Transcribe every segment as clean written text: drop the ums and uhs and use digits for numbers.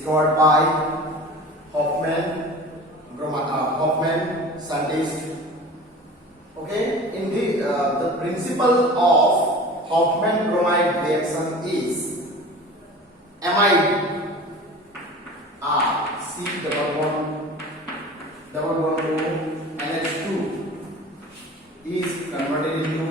discovered by Hoffman scientist. Okay, in the principle of Hoffman bromide reaction is amide C double bond O NH2 is converted into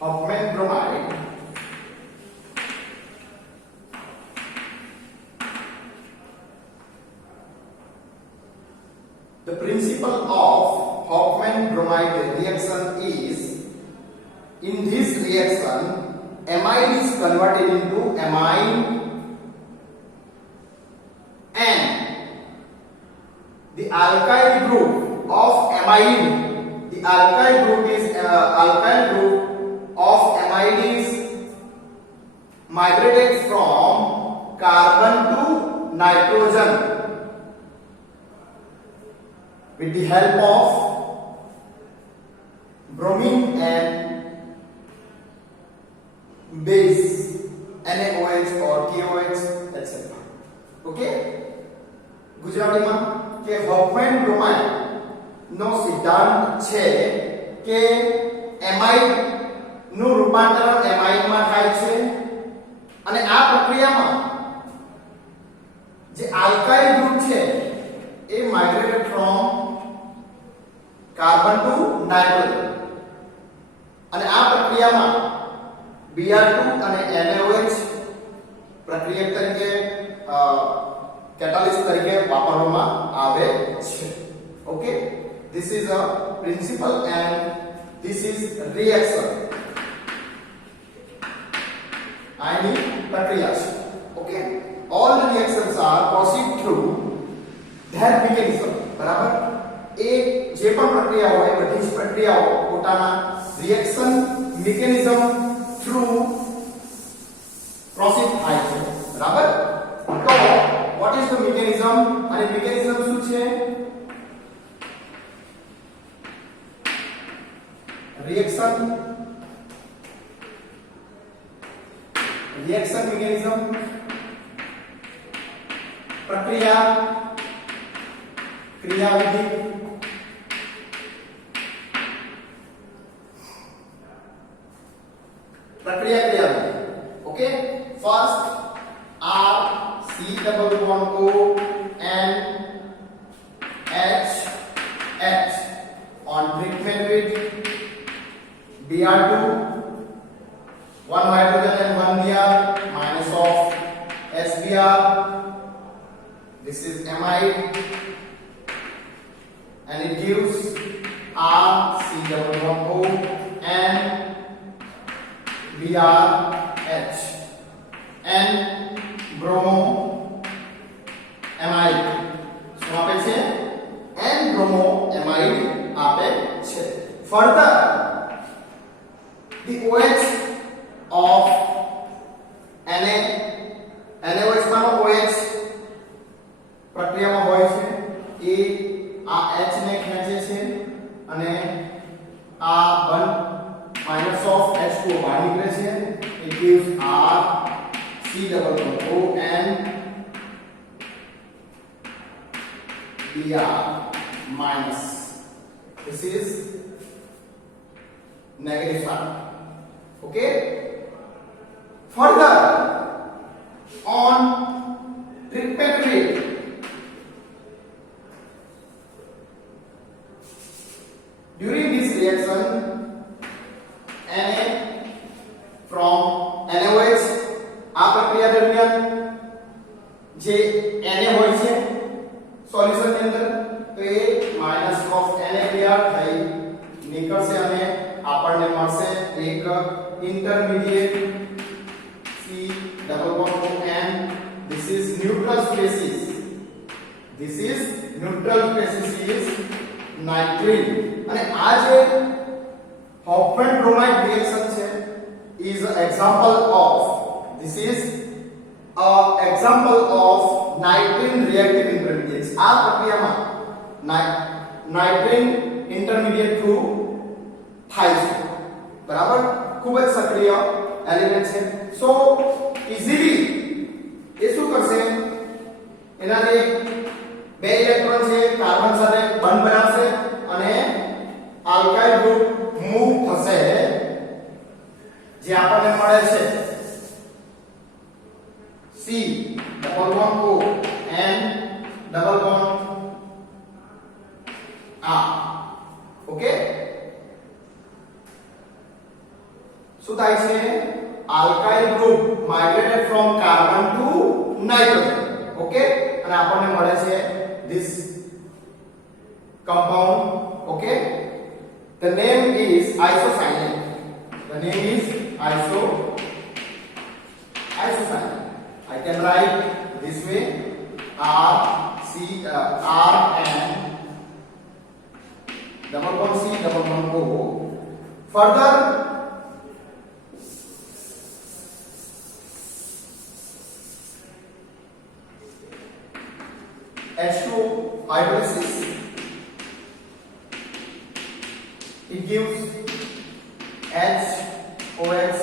Hoffman bromide. The principle of Hoffman bromide reaction is, in this reaction, amide is converted into amine and the alkyl group of amide, the alkyl group of amide is migrated from carbon to nitrogen with the help of bromine and base NaOH or KOH etc. Okay, ગુજરાતીમાં કે Hofmann bromide નો સિદ્ધાંત છે કે એમાઇડ નું રૂપાંતરણ એમાઇડ માં થાય છે અને આ પ્રક્રિયામાં જે આલ્કાઇલ ગ્રુપ છે એ migrated from carbon to nitrogen અને આ પ્રક્રિયામાં Br2 અને NaOH પ્રક્રિયક તરીકે catalyst તરીકે વાપરવામાં આવે છે. Okay, this is a principle and this is reaction. આની પ્રક્રિયા છે. Okay, all the reactions are proceed through their mechanism. બરાબર, એ જે પણ પ્રક્રિયા હોય બધી જ પ્રક્રિયાઓ પોતાના reaction mechanism through proceed થાય છે. બરાબર, તો what is the mechanism? અને mechanism શું છે? reaction mechanism प्रक्रिया क्रियाविधि okay, first R C double bond O N H H on treatment with Br2 one hydrogen and one Br minus of SBr. This is amide and it gives R C double bond O and BrH and bromo amide. શું આપે છે? and bromo amide આપે છે. Further, the OH of NaOH માં OH પ્રક્રિયામાં હોય છે એ આ H ને ખેંચે છે અને આ બંધ minus of H2O બહાર નીકળે છે. it gives R C double bond O and Br minus. This is negative sign. Okay, further on treatment with during this reaction Na from NaOH આ પ્રક્રિયા દરમિયાન જે Na હોય છે સોલ્યુશન ની અંદર તો એ માઈનસ ઓફ NaBr થઈ નીકળશે અને આપણને મળશે એક intermediate C double bond O N. This is neutral species. This is neutral species is nitrine. અને આ જે Hoffman bromide reaction છે is an example of This is a example of nitrogen reactive intermediates. આ પ્રક્રિયામાં નાઇટ્રેન intermediate through થાય છે, બરાબર. ખૂબ જ સક્રિય એલિમેન્ટ છે. સો ઇઝીલી એ શું કરશે, એનાથી બે ઇલેક્ટ્રોન છે કાર્બન સાથે બંધ બનાવશે અને આલ્કાઇલ ગ્રુપ મૂવ થશે, જે આપણને મળે છે C double bond O N double bond R. Okay, શું થાય છે, alkyl group migrated from carbon to nitrogen. Okay, અને આપણને મળે છે this compound. Okay, the name is isocyanate. The name is isocyanate. I can write this way, R N double bond C double bond O. Further, H2 hydrolysis, it gives HOH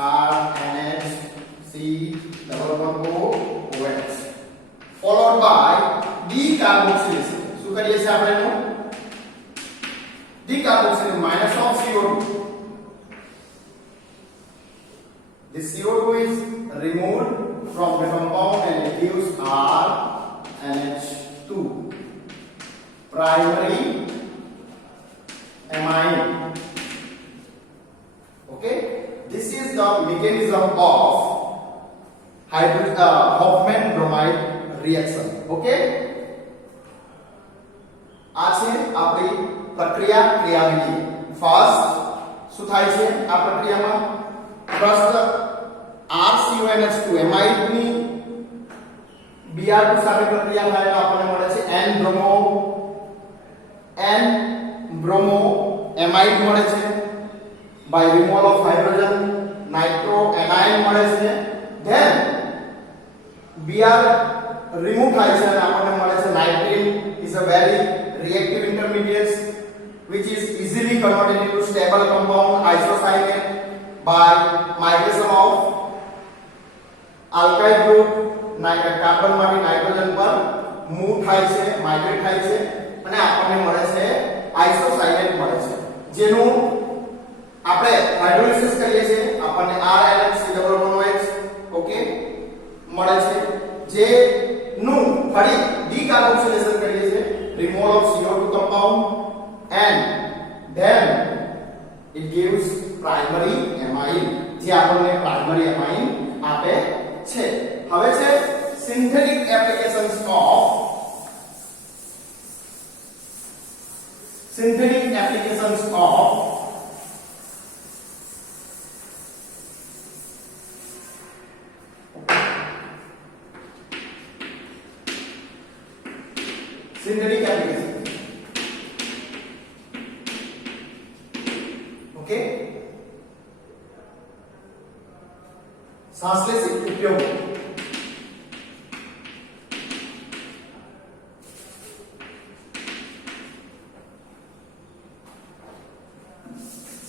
RNH C double bond OH followed by decarboxylation. શું કરીએ છીએ આપણે એનું decarboxylation minus of CO2. This CO2 is removed from the compound and it gives RNH2, primary amine. Okay, this is the mechanism of Hofmann bromide reaction. Okay, આ છે આપણી પ્રક્રિયા ક્રિયાવિધિ. ફર્સ્ટ શું થાય છે આ પ્રક્રિયામાં? ફર્સ્ટ RCONH2 એમાઇડ ની Br2 સાથે પ્રક્રિયા થાય તો આપણને મળે છે N બ્રોમો એમાઇડ મળે છે. by removal of hydrogen nitro anion મળે છે. then Br remove થાય છે અને આપણને મળે છે nitrene is a very reactive intermediate which is easily converted into stable compound isocyanate by migration of alkyl group carbon માંથી નાઇટ્રોજન પર મૂવ થાય છે, માઇગ્રેટ થાય છે અને આપણને મળે છે આઇસોસાયનેટ મળે છે, જેનું આપણે હાઇડ્રોલિસિસ કરીએ છીએ આપણને RNH ઓકે મળે છે, જેનું ફરી ડીકાર્બોક્સિલેશન કરીએ છીએ, removal of CO2 compound and then it gives primary amine, જે આપણને primary amine આપે છે. હવે છે synthetic applications of synthetic application. Okay, सांश्लेषिक उपयोग.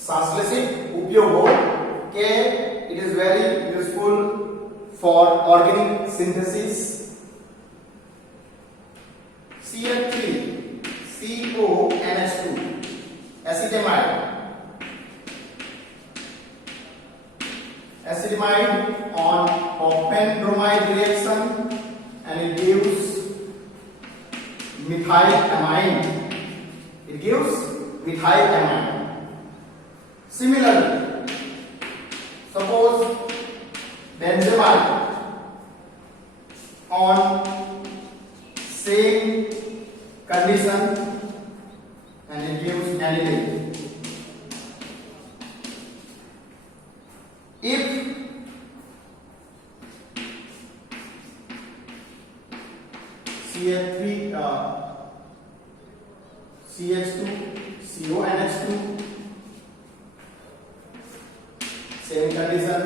सांश्लेषिक उपयोगों के it is very useful for organic synthesis. CH3 CONH2 acetamide on Hofmann bromide reaction and it gives methylamine. Similarly, suppose benzamide on same condition and it gives aniline. If CH3 CH2 CONH2 એની condition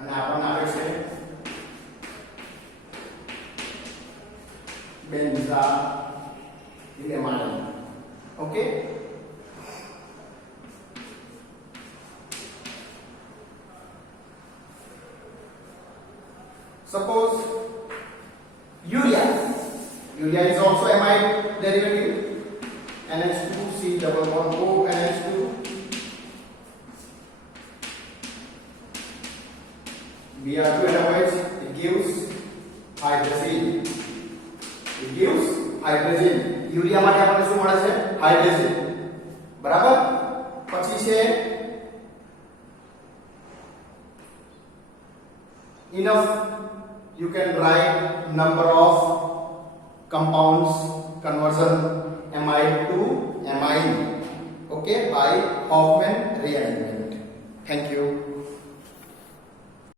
અને આપણને આવે છે benzylamine. Okay, suppose urea is also amide derivative, NH2C double bond O NH2, Br2 atomize, it gives hydrogen. Urea માટે આપણને શું મળે છે? હાઇડ્રોજન. બરાબર. પછી છે enough, you can write number of compounds conversion amide to amine, okay, by Hoffman rearrangement.